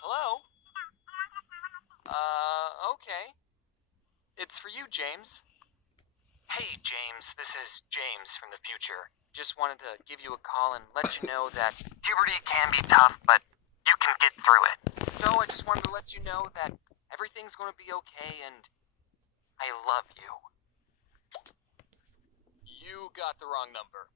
Hello? Okay. It's for you, James. Hey, James. This is James from the future. Just wanted to give you a call and let you know that puberty can be tough, but you can get through it. So I just wanted to let you know that everything's gonna be okay and I love you. You got the wrong number.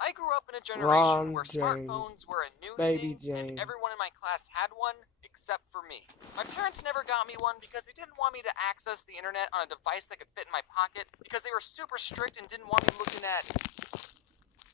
I grew up in a generation where smartphones were a new thing, and everyone in my class had one, except for me. My parents never got me one because they didn't want me to access the internet on a device that could fit in my pocket, because they were super strict and didn't want me looking at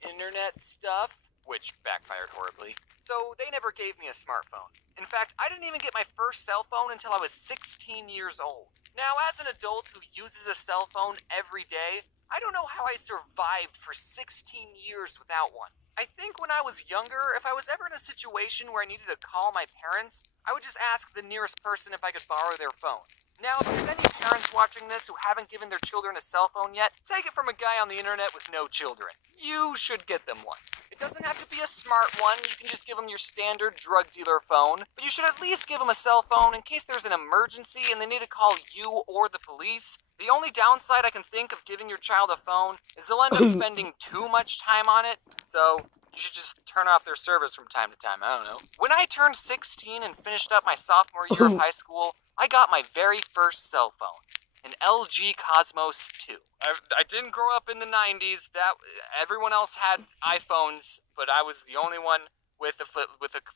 internet stuff, which backfired horribly. So they never gave me a smartphone. In fact, I didn't even get my first cell phone until I was 16 years old. Now, as an adult who uses a cell phone every day, I don't know how I survived for 16 years without one. I think when I was younger, if I was ever in a situation where I needed to call my parents, I would just ask the nearest person if I could borrow their phone. Now, if there's any parents watching this who haven't given their children a cell phone yet, take it from a guy on the internet with no children. You should get them one. It doesn't have to be a smart one, you can just give them your standard drug dealer phone, but you should at least give them a cell phone in case there's an emergency and they need to call you or the police. The only downside I can think of giving your child a phone is they'll end up spending too much time on it, so you should just turn off their service from time to time, I don't know. When I turned 16 and finished up my sophomore year of high school, I got my very first cell phone. An LG Cosmos 2. I didn't grow up in the 90s. Everyone else had iPhones, but I was the only one with a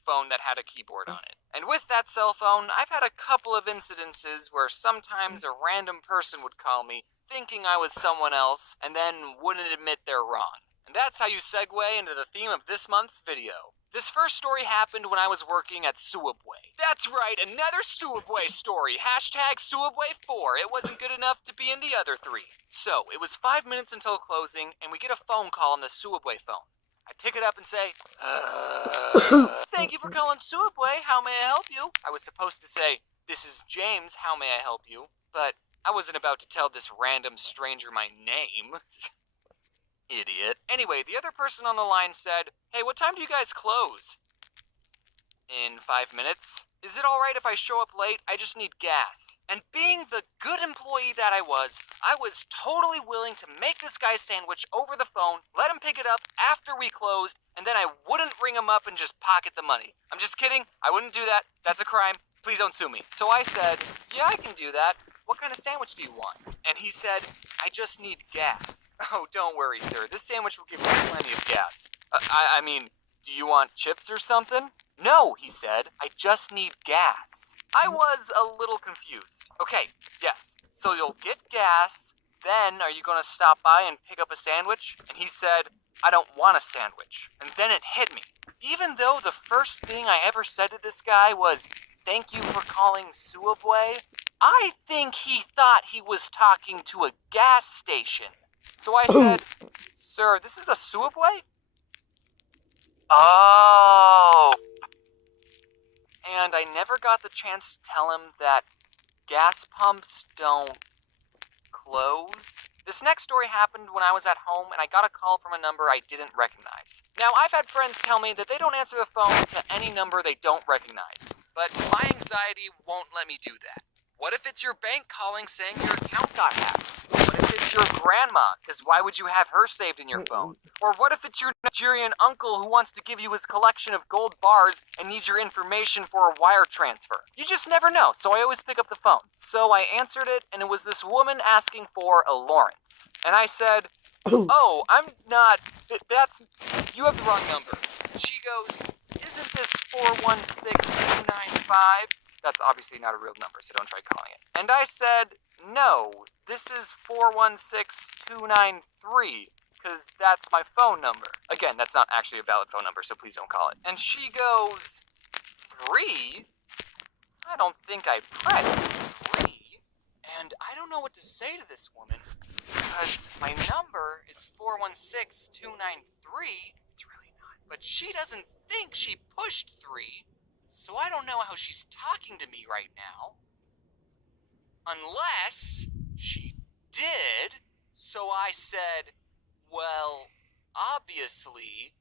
phone that had a keyboard on it. And with that cell phone, I've had a couple of incidences where sometimes a random person would call me, thinking I was someone else, and then wouldn't admit they're wrong. And that's how you segue into the theme of this month's video. This first story happened when I was working at Subway. That's right, another Subway story. Hashtag Subway4. It wasn't good enough to be in the other three. So, it was 5 minutes until closing, and we get a phone call on the Subway phone. I pick it up and say, thank you for calling Subway. How may I help you? I was supposed to say, this is James. How may I help you? But I wasn't about to tell this random stranger my name. Idiot. Anyway, the other person on the line said, hey, what time do you guys close? In 5 minutes. Is it alright if I show up late? I just need gas. And being the good employee that I was totally willing to make this guy's sandwich over the phone, let him pick it up after we closed, and then I wouldn't ring him up and just pocket the money. I'm just kidding. I wouldn't do that. That's a crime. Please don't sue me. So I said, yeah, I can do that. What kind of sandwich do you want? And he said, I just need gas. Oh, don't worry, sir. This sandwich will give you plenty of gas. I mean, do you want chips or something? No, he said. I just need gas. I was a little confused. Okay, yes. So you'll get gas, then are you gonna stop by and pick up a sandwich? And he said, I don't want a sandwich. And then it hit me. Even though the first thing I ever said to this guy was, thank you for calling Subway, I think he thought he was talking to a gas station. So I said, sir, this is a Subway? Oh. And I never got the chance to tell him that gas pumps don't close. This next story happened when I was at home and I got a call from a number I didn't recognize. Now, I've had friends tell me that they don't answer the phone to any number they don't recognize, but my anxiety won't let me do that. What if it's your bank calling saying your account got hacked? What if it's your grandma? Because why would you have her saved in your phone? Or what if it's your Nigerian uncle who wants to give you his collection of gold bars and needs your information for a wire transfer? You just never know, so I always pick up the phone. So I answered it, and it was this woman asking for a Lawrence. And I said, oh, I'm not, you have the wrong number. She goes, isn't this 416295? That's obviously not a real number, so don't try calling it. And I said, no, this is 416293, because that's my phone number. Again, that's not actually a valid phone number, so please don't call it. And she goes, 3? I don't think I pressed 3. And I don't know what to say to this woman, because my number is 416293. It's really not. But she doesn't think she pushed 3. So I don't know how she's talking to me right now. Unless she did. So I said, well, obviously,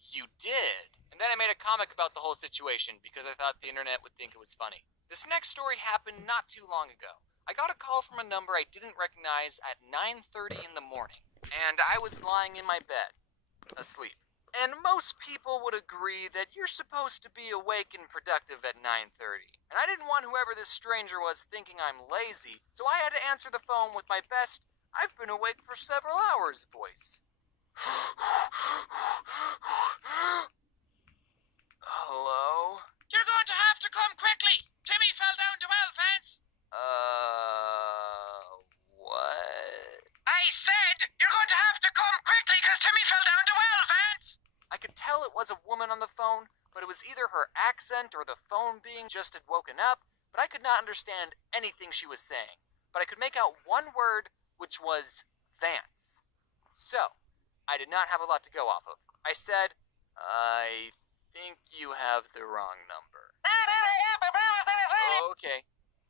You did. And then I made a comic about the whole situation because I thought the internet would think it was funny. This next story happened not too long ago. I got a call from a number I didn't recognize at 9:30 in the morning, and I was lying in my bed, asleep. And most people would agree that you're supposed to be awake and productive at 9:30. And I didn't want whoever this stranger was thinking I'm lazy, so I had to answer the phone with my best "I've been awake for several hours" voice. Hello? You're going to have to come quickly. Timmy fell down the well, Vance. What? I said you're going to have to come quickly because Timmy fell down the well, Vance. I could tell it was a woman on the phone, but it was either her accent or the phone being just had woken up, but I could not understand anything she was saying. But I could make out one word, which was Vance. So, I did not have a lot to go off of. I said, I think you have the wrong number. Okay.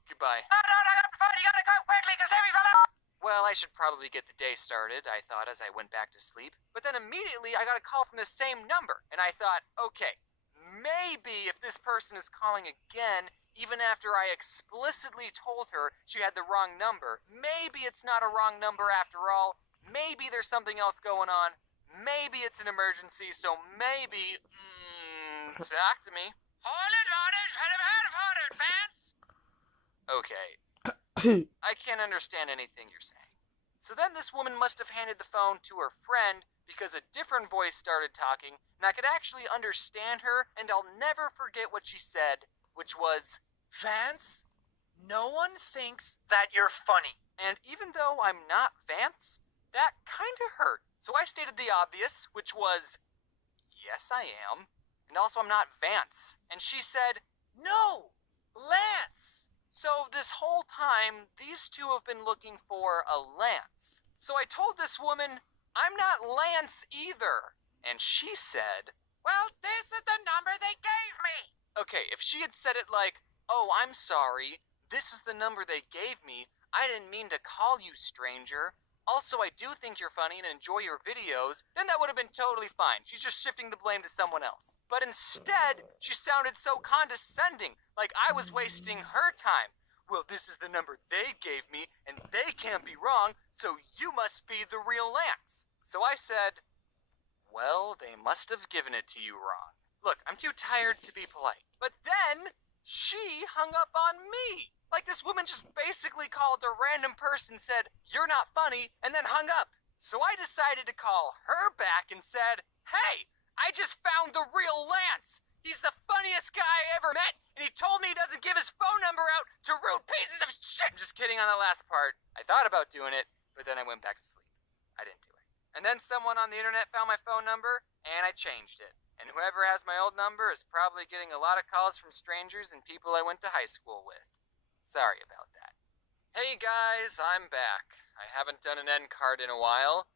Goodbye. You gotta come quickly because Timmy fell down. Well, I should probably get the day started, I thought as I went back to sleep. But then immediately I got a call from the same number, and I thought, okay, maybe if this person is calling again, even after I explicitly told her she had the wrong number, maybe it's not a wrong number after all. Maybe there's something else going on. Maybe it's an emergency, so maybe, talk to me. Hold it, Vance. Okay. I can't understand anything you're saying. So then this woman must have handed the phone to her friend because a different voice started talking, and I could actually understand her, and I'll never forget what she said, which was, Vance, no one thinks that you're funny. And even though I'm not Vance, that kinda hurt. So I stated the obvious, which was, yes, I am. And also I'm not Vance. And she said, no, Lance. So this whole time, these two have been looking for a Lance. So I told this woman, I'm not Lance either. And she said, well, this is the number they gave me. Okay, if she had said it like, oh, I'm sorry, this is the number they gave me, I didn't mean to call you, stranger. Also, I do think you're funny and enjoy your videos, then that would have been totally fine. She's just shifting the blame to someone else. But instead, she sounded so condescending, like I was wasting her time. Well, this is the number they gave me, and they can't be wrong, so you must be the real Lance. So I said, well, they must have given it to you wrong. Look, I'm too tired to be polite. But then, she hung up on me. Like this woman just basically called a random person, said, you're not funny, and then hung up. So I decided to call her back and said, hey, I just found the real Lance. He's the funniest guy I ever met, and he told me he doesn't give his phone number out to rude pieces of shit. Just kidding on the last part. I thought about doing it, but then I went back to sleep. I didn't do it. And then someone on the internet found my phone number, and I changed it. And whoever has my old number is probably getting a lot of calls from strangers and people I went to high school with. Sorry about that. Hey guys, I'm back. I haven't done an end card in a while,